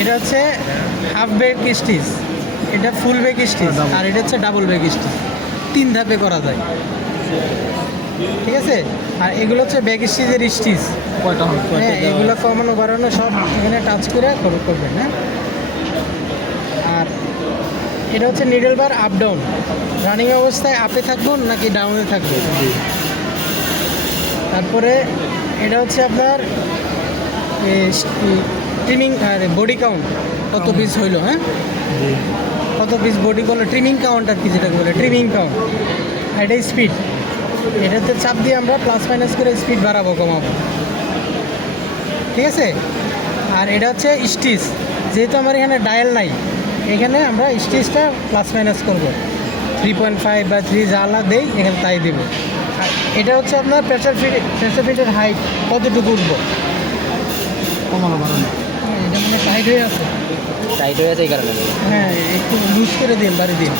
এটা হচ্ছে half bake stitch, এটা ফুল বেক স্টিচ, আর এটা হচ্ছে ডাবল বেক স্টিচ। 3 ধাপে করা যায়, ঠিক আছে। আর এগুলো হচ্ছে ব্যাক স্টিচের স্টিচ। হ্যাঁ, এগুলো কমানো বাড়ানো সব এখানে টাচ করে করবেন। হ্যাঁ, আর এটা হচ্ছে নিডল বার আপ ডাউন, রানিং অবস্থায় আপে থাকবো নাকি ডাউনে থাকবো। তারপরে এটা হচ্ছে আপনার ট্রিমিং আর বডি কাউন্ট কত পিস হইলো। হ্যাঁ, কত পিস বডি করলো, ট্রিমিং কাউন্ট আর কি, যেটাকে বলে ট্রিমিং কাউন্ট। আর এটা স্পিড, এটাতে চাপ দিয়ে আমরা প্লাস মাইনাস করে স্পিড বাড়াবো কমাবো, ঠিক আছে। আর এটা হচ্ছে স্টিচ, যেহেতু আমার এখানে ডায়াল নাই, এখানে আমরা স্টিচটা প্লাস মাইনাস করবো, 3.5 বা 3 জ্বালা দেই এখানে তাই দেবো। আর এটা হচ্ছে আপনার প্রেসার ফিটের হাইট কতটুকু উঠবো, কমানো বাড়ানো। এটা মানে টাইট হয়ে আছে, টাইট হয়ে আছে এই কারণে। হ্যাঁ একটু লুজ করে দিন, বাড়ি দিন।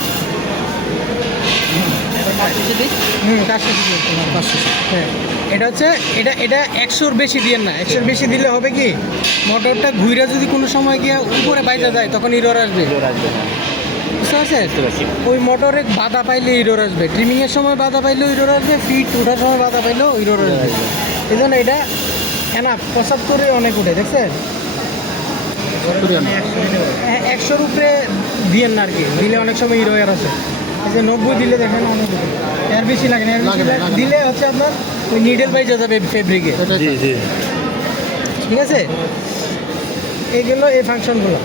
কাজটা হ্যাঁ, এটা হচ্ছে এটা 100-র বেশি দিয়েন না। 100-র বেশি দিলে হবে কি, মোটরটা ঘুরে যদি কোনো সময় গিয়ে উপরে বাইজা যায় তখন ইরোর আসবে। বুঝতে পারছেন? ওই মোটরে বাধা পাইলে ইরোর আসবে, ট্রিমিংয়ের সময় বাধা পাইলেও ইরোর আসবে, ফিট ওঠার সময় বাধা পাইলেও ইরোর আসবে। এই জন্য এটা না 75 অনেক উঠে, দেখছেন? 100-র উপরে দিয়েন না আর কি, দিলে অনেক সময় ইরোয়ার আছে। এই যে 90 দিলে দেখেন অনেক উঠে, এর বেশি লাগে না। দিলে হচ্ছে আপনার ওই নিডেল বাইজা যাবে ফেব্রিকে, ঠিক আছে। এইগুলো এই ফাংশনগুলো।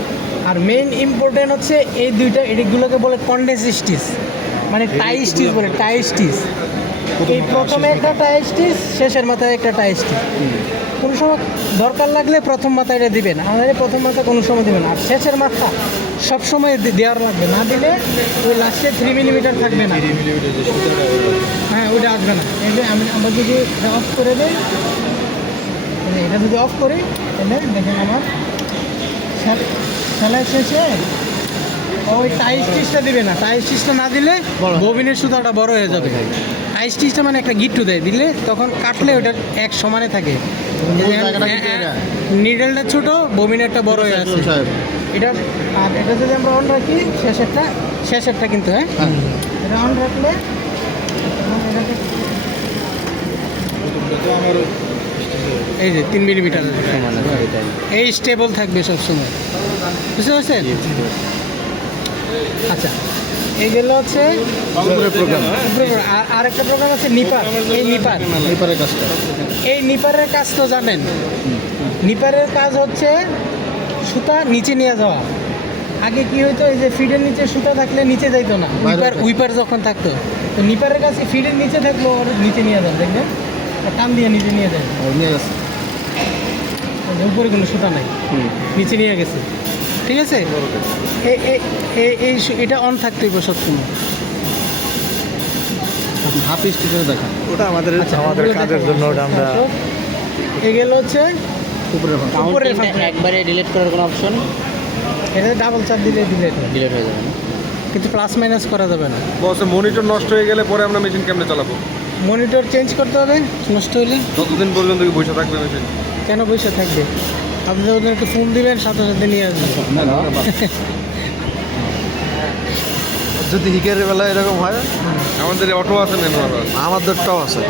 আর মেইন ইম্পর্টেন্ট হচ্ছে এই দুইটা, এদিকগুলোকে বলে কন্ডেন্স স্টিচ, মানে টাই স্টিচ বলে, টাই স্টিচ। এই প্রথমে একটা টাই স্টিচ, শেষের মাথায় একটা টাই স্টিচ। কোনো সময় দরকার লাগলে প্রথম মাথায় এটা দিবেন, আমাদের প্রথম মাথা কোনো সময় দিবেন। আর শেষের মাথা সবসময় দেওয়ার লাগবে, না দিলে ওই লাস্টে 3 মিলিমিটার থাকবে না। হ্যাঁ, ওইটা আসবে না। আমরা যদি এটা অফ করে দিই, এটা যদি অফ করি তাহলে দেখেন আমার সেলাই শেষে ওই টাই স্টিচটা দিবে না। টাই স্টিচটা না দিলে ববিনের সুতাটা বড় হয়ে যাবে। টাই স্টিচটা মানে একটা গিট্টু দেয়, দিলে তখন কাটলে ওটা এক সমানে থাকে। নিডেলটা ছোট, ববিনেরটা বড় হয়ে আছে এটা। আর এটা যদি আমরা অন রাখি, শেষেরটা কিন্তু, হ্যাঁ এটা অন রাখলে এই যে 3 মিলিমিটার এই স্টেবল থাকবে সবসময়, বুঝতে পারছেন? আচ্ছা, এইগুলো হচ্ছে আর একটা প্রোগ্রাম আছে নিপার। এই নিপারের কাজটা, এই নিপারের কাজ তো জানেন। নিপারের কাজ হচ্ছে সুতা নিচে নিয়ে যাওয়া। আগে কি হইতো, এই যে ফিডের নিচে সুতা থাকলে নিচে যাইতো না, উইপার যখন থাকতো। তো নিপারের কাছে ফিডের নিচে থাকলো, ওর নিচে নিয়ে যান, দেখবেন টান দিয়ে নিচে নিয়ে যায়, উপরে কোনো সুতা নাই, নিচে নিয়ে গেছে, ঠিক আছে। এটা অন থাকতে হইব সবসময়। হাফ স্টিচে দেখা, ওটা আমাদের কাজের জন্য ওটা আমরা। এগুলো হচ্ছে উপরের একবারে ডিলিট করার কোনো অপশন, এটা ডাবল চাপ দিলে ডিলিট হয়ে যাবে না, কিন্তু প্লাস মাইনাস করা যাবে না। বসে মনিটর নষ্ট হয়ে গেলে পরে আমরা মেশিন কেমনে চালাবো? মনিটর চেঞ্জ করতে হবে, নষ্ট হলে। ততদিন পর্যন্ত কি বসে থাকবে মেশিন? কেন বসে থাকবে? আপনি ওদেরকে ফোন দিবেন, সাথে সাথে নিয়ে আসবেন। যদি হিকারের বেলা এরকম হয়, আমাদের অটো আছে, ম্যানুয়াল আছে, আমাদেরটাও আছে।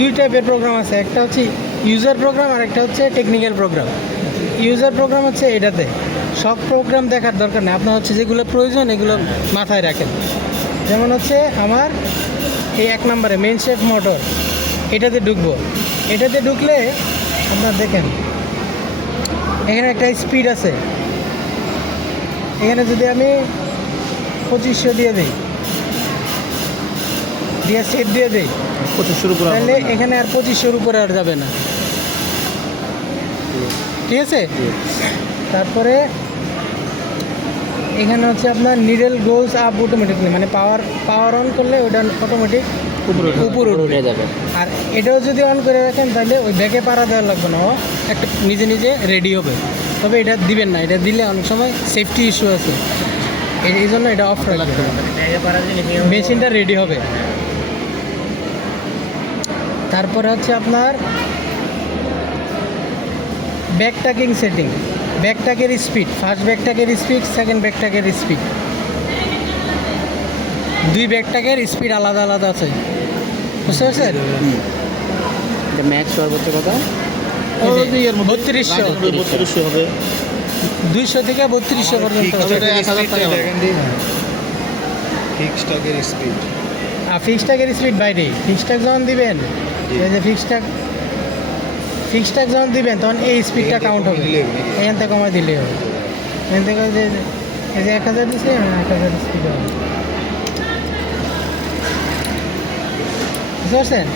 দুই টাইপের প্রোগ্রাম আছে, একটা হচ্ছে ইউজার প্রোগ্রাম আর একটা হচ্ছে টেকনিক্যাল প্রোগ্রাম। ইউজার প্রোগ্রাম হচ্ছে এটাতে সব প্রোগ্রাম দেখার দরকার নেই, আপনার হচ্ছে যেগুলো প্রয়োজন এগুলো মাথায় রাখেন। যেমন হচ্ছে আমার এই 1 নম্বরে মেইন শেপ মোটর, এটাতে ঢুকবো। এটাতে ঢুকলে আপনার দেখেন এখানে একটা স্পিড আছে, এখানে যদি আমি 2500 দিয়ে দিই, দিয়ে সেট দিয়ে দিই, 2500 উপরে তাহলে এখানে আর 2500-র উপরে আর যাবে না, ঠিক আছে। তারপরে এখানে হচ্ছে আপনার নিডেল গোলস আপ অটোমেটিকলি, মানে পাওয়ার অন করলে ওটা অটোমেটিক উপরে উঠে যাবে। আর এটাও যদি অন করে রাখেন তাহলে ওই ব্যাকে পাড়া দেওয়া লাগবে না, ও একটা নিজে নিজে রেডি হবে। তবে এটা দিবেন না, এটা দিলে অনেক সময় সেফটি ইস্যু আছে, এই জন্য এটা অফ রাখবে, মেশিনটা রেডি হবে। তারপরে হচ্ছে আপনার ব্যাকটাকিং সেটিং, ব্যাকটাকের স্পিড, ফার্স্ট ব্যাকটাকের স্পিড, সেকেন্ড ব্যাকটাকের স্পিড, দুই ব্যাকটাকের স্পিড আলাদা আলাদা আছে, বুঝতে পারছেন? এটা ম্যাক্স সর্বোচ্চ কত? 3200, 3200 হবে 200 থেকে 3200 পর্যন্ত আছে। 1000 টাকা ফিক্স টাকের স্পিড আর ফিক্স ট্যাগের স্পিড বাইরে, ফিক্স ট্যাগ যখন দিবেন, এই যে ফিক্স ট্যাগ যখন দিবেন তখন এই স্পিডটা কাউন্ট হবে, এখান থেকে কমায় দিলেই হবে। এখান থেকে যে এই যে 1000 দিচ্ছে, 1000 স্পিড হবে, বুঝতে পারছেন?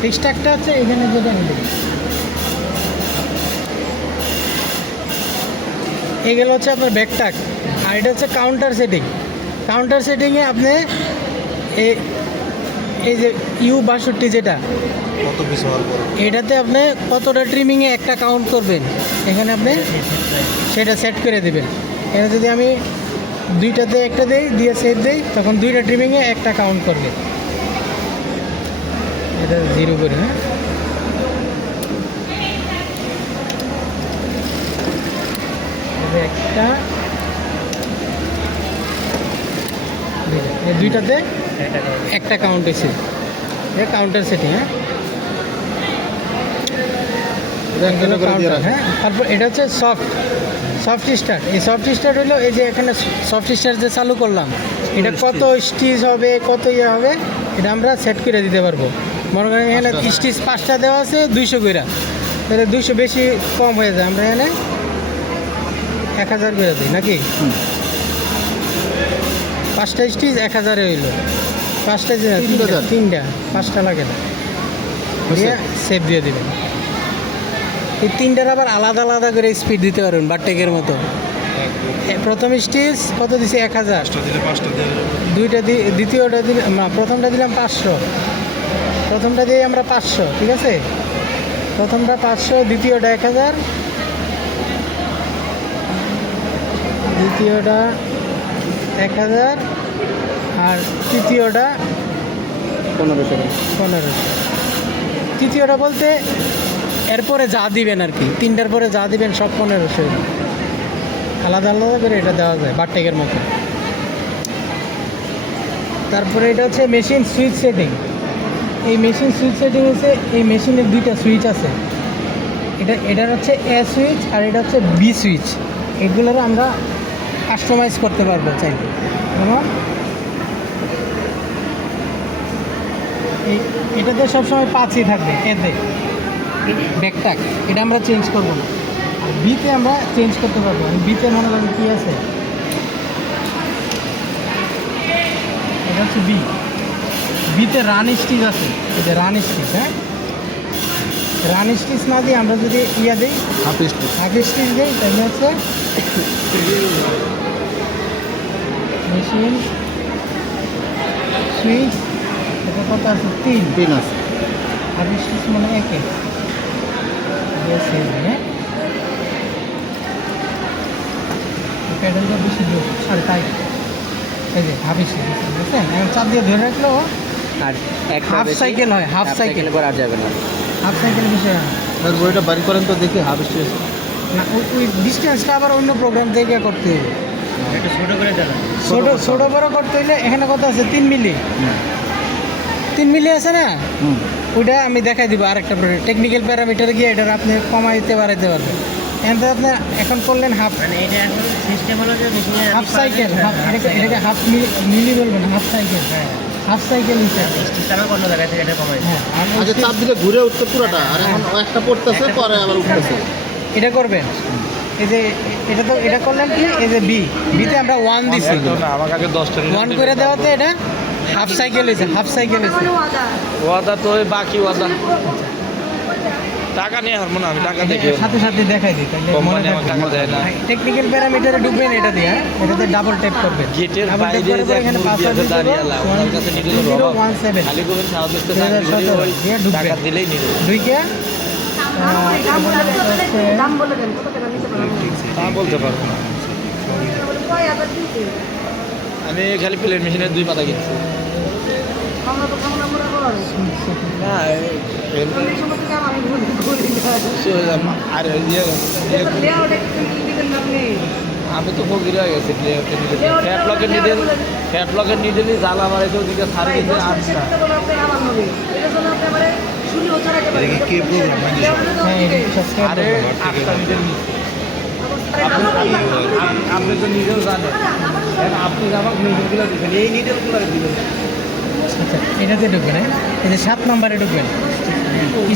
ফিক্স ট্যাগটা হচ্ছে এখানে যেটা নিতে, এইগুলো হচ্ছে আপনার ব্যাকটাক। আর এটা হচ্ছে কাউন্টার সেটিং। কাউন্টার সেটিংয়ে আপনি এই যে U62 যেটা, কত পিস হওয়ার পর এটাতে আপনি কতটা ট্রিমিংয়ে একটা কাউন্ট করবেন, এখানে আপনি সেটা সেট করে দেবেন। এখানে যদি আমি দুইটাতে একটা দেই, দিয়ে সেট দেই, তখন দুইটা ট্রিমিংয়ে একটা কাউন্ট করবে। এটা 0 করে, হ্যাঁ, একটা এই দুইটাতে একটা কাউন্ট হয়েছে, এটা কাউন্টার সেটিং। হ্যাঁ, এগুলো counter, হ্যাঁ। তারপর এটা হচ্ছে সফট স্টার্ট। এই সফট স্টার্ট হলো এই যে এখানে সফট স্টার্ট যে চালু করলাম, এটা কত স্টিচ হবে, কত ইয়ে হবে, এটা আমরা সেট করে দিতে পারবো। মনে করেন এখানে স্টিচ 5টা দেওয়া আছে 200 করে, তাহলে 200 বেশি কম হয়ে যায়, আমরা এখানে 1000 করে দিই নাকি? 5টা স্টিচ 1000 হইল, 5টা 5টা লাগে না, দিয়ে সেভ দিয়ে দেবেন। এই 3টার আবার আলাদা আলাদা করে স্পিড দিতে পারবেন বারটেকের মতো। প্রথম স্টিচ কত দিছি? 1000, দুইটা দ্বিতীয়টা দিলে প্রথমটা দিলাম 500, প্রথমটা দিয়ে আমরা 500, ঠিক আছে? প্রথমটা 500, দ্বিতীয়টা 1000, দ্বিতীয়টা 1000, আর তৃতীয়টা 1500। তৃতীয়টা বলতে এরপরে যা দিবেন আর কি, 3টার পরে যা দিবেন সব 1500, আলাদা আলাদা করে এটা দেওয়া যায় বারটেকের মতো। তারপরে এটা হচ্ছে মেশিন সুইচ সেটিং। এই মেশিন সুইচ সেটিং হচ্ছে এই মেশিনের দুইটা সুইচ আছে, এটার হচ্ছে এ সুইচ আর এটা হচ্ছে বি সুইচ। এগুলোর আমরা কাস্টমাইজ করতে পারবো চাইলে। যেমন এটাতে সবসময় 5ই থাকবে, এতে ব্যাকটাক, এটা আমরা চেঞ্জ করবো না। আর বিতে আমরা চেঞ্জ করতে পারবো। বিতে মনে করেন কী আছে, এটা হচ্ছে বিতে রান স্টিচ আছে, এই যে রান স্টিচ। হ্যাঁ, রান স্টিচ না দিয়ে আমরা যদি ইয়া দিই, হাফ স্টিচ দিই, তাহলে হচ্ছে মেশিন সুইচ, এটা কত আছে? 3 আছে। হাফ স্টিচ মানে 1 প্যাডেলটা বেশি দিও, সরি তাই, এই যে হাফ স্টিচ, বুঝছেন? এখন চাপ দিয়ে ধরে রাখলেও আর একটা হাফ সাইকেল হয়, হাফ সাইকেল করে আর যাবে না। হাফ সাইকেল বিষয় হয় না। বইটা বাড়ি করেন তো দেখি হাফ স্টেজ না, ওই ডিস্টেন্সটা আবার অন্য প্রোগ্রাম থেকে করতে হবে। ছোটো বড় করতে হলে এখানে কত আছে? 3 মিলি, 3 মিলি আছে না? ওইটা আমি দেখাই দিব আরেকটা টেকনিক্যাল প্যারামিটারে গিয়ে এটা আপনি কমাইতে বাড়াইতে পারবেন। এখানে আপনি এখন করলেন হাফ, হাফ সাইকেল, এটাকে হাফ মিলি বলবেন, হাফ সাইকেল, হাফ সাইকেল হিসাবে। হ্যাঁ, আগে চাপ দিলে ঘুরে উঠতে পুরোটা, আর এখন একটা পড়তেছে পরে আবার উঠতেছে। এটা করবেন, এই যে এটা করলেন কি, এই যে বিতে আমরা 1 দিছি, আমার কাছে 10 টাকা 1 করে দেওয়াতে এটা হাফ সাইকেল হয়েছে, হাফ সাইকেল হয়েছে। ওয়াদা তো ওই বাকি ওয়াদা টাকা নিয়ে হারবো না, আমি টাকা দেখে সাথে সাথে দেখাই দিই, তাহলে মনে কোম্পানি আমার টাকা দেয় না। টেকনিক্যাল প্যারামিটারে ঢুকবেন, এটা দিয়ে, হ্যাঁ, এটাতে ডাবল ট্যাপ করবেন। গেটের Double tap বাইরে করার পরে যে এখানে পাসওয়ার্ড দিতে হবে, আপনার কাছে নিতে হবে 2017 খালি করে সাহায্য করতে 2017 দিয়ে ঢুকবেন। টাকা দিলেই নিবে। ঢুকে দাম বলে দেন, কত টাকা নিতে পারবেন? তা বলতে পারবো না, আমি খালি প্লেন মেশিনের 2 পাতা কিনছি। আমরা তো সামনে আমরা করার না এই সমস্ত কাম আমি করি না আর লেআউট একটু দিবেন না আপনি আমি তো ফকির হয়ে গেছি ফ্যাটলকের নিডেলই জ্বালা মারাইছে ওদিকে ছাড়ে দিতে আটটা হ্যাঁ এটা সাবস্ক্রাইব আরে আটটা নিডেল আপনি তো নিজেও জানেন এখন আপনি আমাকে নিডেলগুলো দিচ্ছেন এই নিডেলগুলো দিবেন আচ্ছা এটাতে ঢুকবেন হ্যাঁ এই যে 7 নম্বরে ঢুকবেন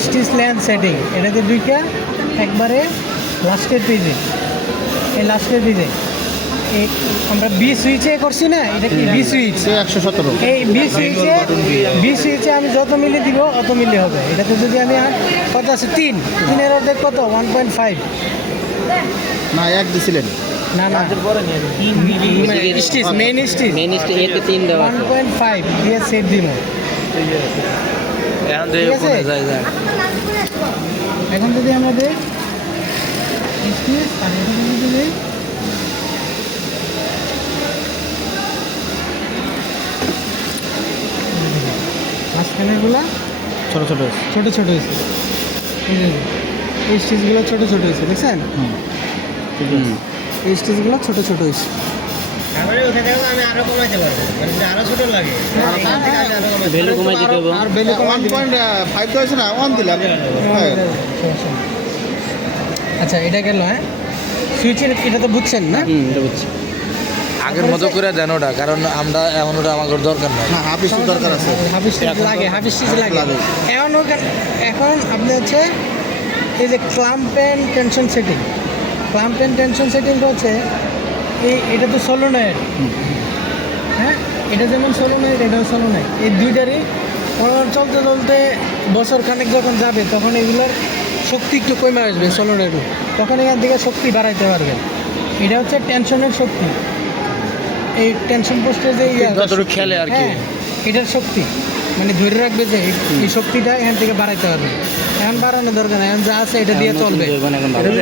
স্টিচ ল্যান্ড সেটিং এটাতে ঢুকে একবারে লাস্টের পেজে এই লাস্টের পেজে এই আমরা বি সুইচে করছি না এটা কি বি সুইচ 117 এই বি সুইচে আমি যত মিলি দিব অত মিলি হবে এটাতে যদি আমি কত আছে 3 এর অর্ধেক কত 1.5 না এক দিছিলেন না না পরে নিয়ে stitch main stitch main stage এতে 3 দেওয়া আছে। 1.5 দিয়ে সেট দিব এখন ঠিক আছে? যায় যায় এখন যদি আমাদের স্টিচ আর এটা যদি দিই মাঝখানেরগুলা ছোট ছোট ছোটো ছোটো হয়েছে এই যে এই স্টিচগুলো ছোটো ছোটো হয়েছে দেখছেন এই স্টিচগুলো ছোটো ছোটো হয়েছে ভ্যালু কমাই দিতে হবে আর বেলে 1.5 তো আছে না 1 দিলাম হ্যাঁ। আচ্ছা এটা গেল হ্যাঁ সুইচের এটা তো বুঝছেন না এটা বুঝছি আগের মতো করে দেন ওটা কারণ আমরা এমন ওটা আমাদের দরকার নাই না হাফ স্টিচ দরকার আছে হাফ স্টিচ লাগে হাফ স্টিচ লাগে লাগে। এখন আপনি হচ্ছে এই যে clamp and tension setting clamp and tension সেটিংটা হচ্ছে এটা তো সোলোনয়েড হ্যাঁ এটা যেমন সোলোনয়েড এটাও সোলোনয়েড এই দুইটারই চলতে চলতে বছর খানেক যখন যাবে তখন এগুলোর শক্তি একটু কমে আসবে সোলোনয়েডও তখন এখান থেকে শক্তি বাড়াইতে পারবেন এটা হচ্ছে টেনশনের শক্তি এই টেনশন পোস্টে যে যতটুকু খেলে আর কি হ্যাঁ এটার শক্তি মানে ধরে রাখবে যে এই শক্তিটা এখান থেকে বাড়াইতে পারবে এখন বাড়ানো দরকার নেই এখন যা আছে এটা দিয়ে চলবে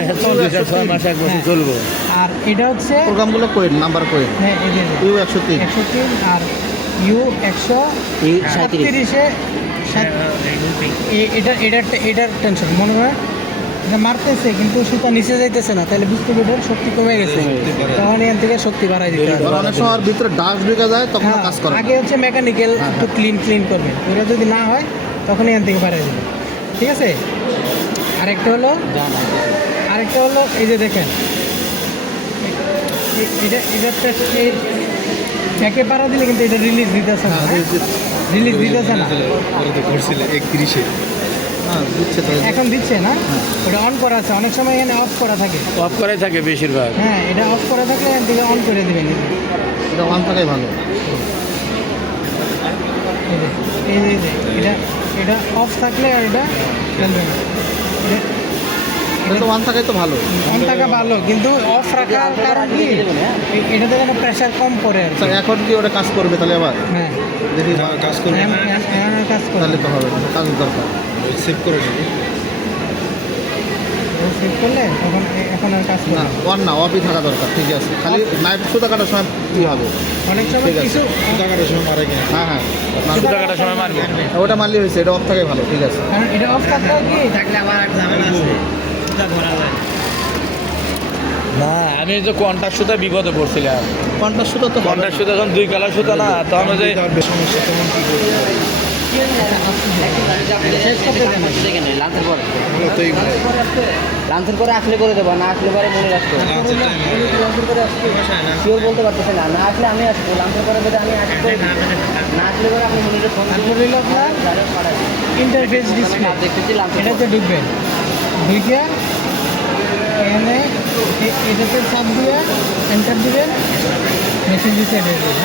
এটা চলবে 6 মাস এক বছর হ্যাঁ। চলবে আর এটা হচ্ছে প্রোগ্রামগুলো কোয়েন নাম্বার কোয়েন হ্যাঁ এই যে ইউ 103 103 আর ইউ 137 এটার টেনশন মনে হয় এটা মারতেছে কিন্তু সুতা নিচে যাইতেছে না তাহলে বুঝতে পারবেন শক্তি কমে গেছে তখন এখান থেকে শক্তি বাড়াই দিতে হবে আর অনেক সময় ওর ভিতরে ডাস্ট ঢুকে যায় তখন হ্যাঁ, কাজ করে না। আগে হচ্ছে মেকানিক্যাল একটু ক্লিন করবেন ওটা যদি না হয় তখন এখান থেকে বাড়াই দেবেন ঠিক আছে আরেকটা হলো এই যে দেখেন এটা ব্যাকে পাড়া দিলে কিন্তু এটা রিলিজ দিতেছে না রিলিজ দিতেছে না হ্যাঁ দিচ্ছে তো এখন দিচ্ছে না ওটা অন করা আছে অনেক সময় এখানে অফ করা থাকে অফ করাই থাকে বেশিরভাগ হ্যাঁ এটা অফ করা থাকলে এখান থেকে অন করে দেবেন এটা ওয়ান থাকাই ভালো এই যে এটা অফ থাকলে আর এটা চলবে না এটা তো ওয়ান থাকাই তো ভালো অন থাকা ভালো কিন্তু অফ রাখার কারণ কি এটাতে কোনো প্রেশার কম পড়ে আর কি। স্যার এখন কি ওটা কাজ করবে তাহলে আবার হ্যাঁ দেখি কাজ করবে এখন আর কাজ করে তাহলে তো হবে না কাজ দরকার সেভ করে দিবি সেভ করলে তখন এখন আর কাজ করে না না। ওয়ান না অফই থাকা দরকার ঠিক আছে খালি নাইট সুতা কাটার সময় কি হবে অনেক সময় ঠিক আছে। কিছু হ্যাঁ হ্যাঁ সুতা কাটার সময় মারবে ওটা মারলে হয়েছে এটা অফ থাকাই ভালো ঠিক আছে কারণ এটা অফ থাকলে কি থাকলে আবার এক ঝামেলা আছে না আমি যে কন্টাক্ট সুতা বিপদে পড়ছিলাম কন্টার সুতা তো হবে কন্টাক্ট সুতা যখন 2 কালার সুতা না তখন ওই যে শেষ করতে দেন লাঞ্চের পরে লাঞ্চের পরে আসলে করে দেবো না আসলে পরে মনে রাখতো শিওর বলতে পারতেছে না না আসলে আমি আসবো লাঞ্চের পরে যদি আমি আসবো না আসলে পরে আপনি মনে ফোন তারপর হইলো আপনার ইন্টারফেস ডিসপ্লে দেখতেছি লাঞ্চের এটাতে ঢুকবেন ঢুকে এখানে এটাতে চাপ দিয়ে এন্টার দিবেন মেশিন রিসেট হয়ে যাবে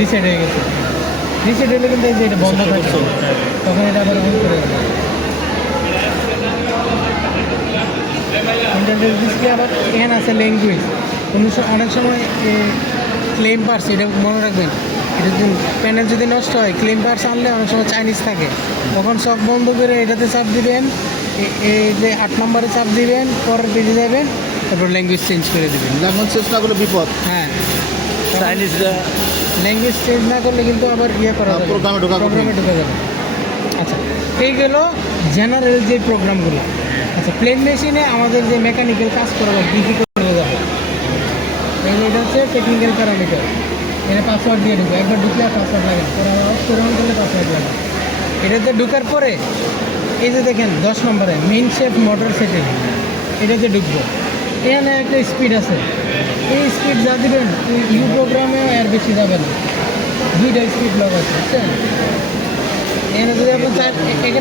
রিসেট হয়ে গেছে রিসেট হলে কিন্তু এই যে এটা বন্ধ থাকবে তখন এটা আবার অন করে দেবে ইন্টারফেস ডিসপ্লে আবার এখানে আছে ল্যাঙ্গুয়েজ অনেক সময় ক্লেম পার্টস এটা মনে রাখবেন এটা যদি প্যানেল যদি নষ্ট হয় ক্লেম পার্টস আনলে অনেক সময় চাইনিজ থাকে তখন সব বন্ধ করে এটাতে চাপ দিবেন এই যে 8 নম্বরে চাপ দিবেন পরের পেজে যাবেন তারপর ল্যাঙ্গুয়েজ চেঞ্জ করে দেবেন ল্যাঙ্গুয়েজ চেষ্টা করলে বিপদ হ্যাঁ চাইনিজরা ল্যাঙ্গুয়েজ চেঞ্জ না করলে কিন্তু আবার ইয়ে করা যাবে, প্রোগ্রামে ঢোকা কঠিন। প্রোগ্রামে ঢোকা যাবে। আচ্ছা, এই গেল জেনারেল যে প্রোগ্রামগুলো। আচ্ছা, প্লেন মেশিনে আমাদের যে মেকানিক্যাল কাজ করা হবে, কী কী করে যাবে, এটা হচ্ছে টেকনিক্যাল প্যারামিটার। এটা পাসওয়ার্ড দিয়ে ঢুকবে, একবার ঢুকলে আর পাসওয়ার্ড লাগে না, পরে আবার অফ করে অন করলে পাসওয়ার্ড লাগে। এটাতে ঢুকার পরে এই যে দেখেন 10 নম্বরে মেইন শেপ মোটর সেটিং, এটাতে ঢুকবো। এখানে একটা স্পিড আছে, এই স্পিড যা দিবেন ইউ প্রোগ্রামেও এর বেশি যাবে না, দুইটা স্পিড লক আছে, বুঝছেন? এখানে যদি আপনি চান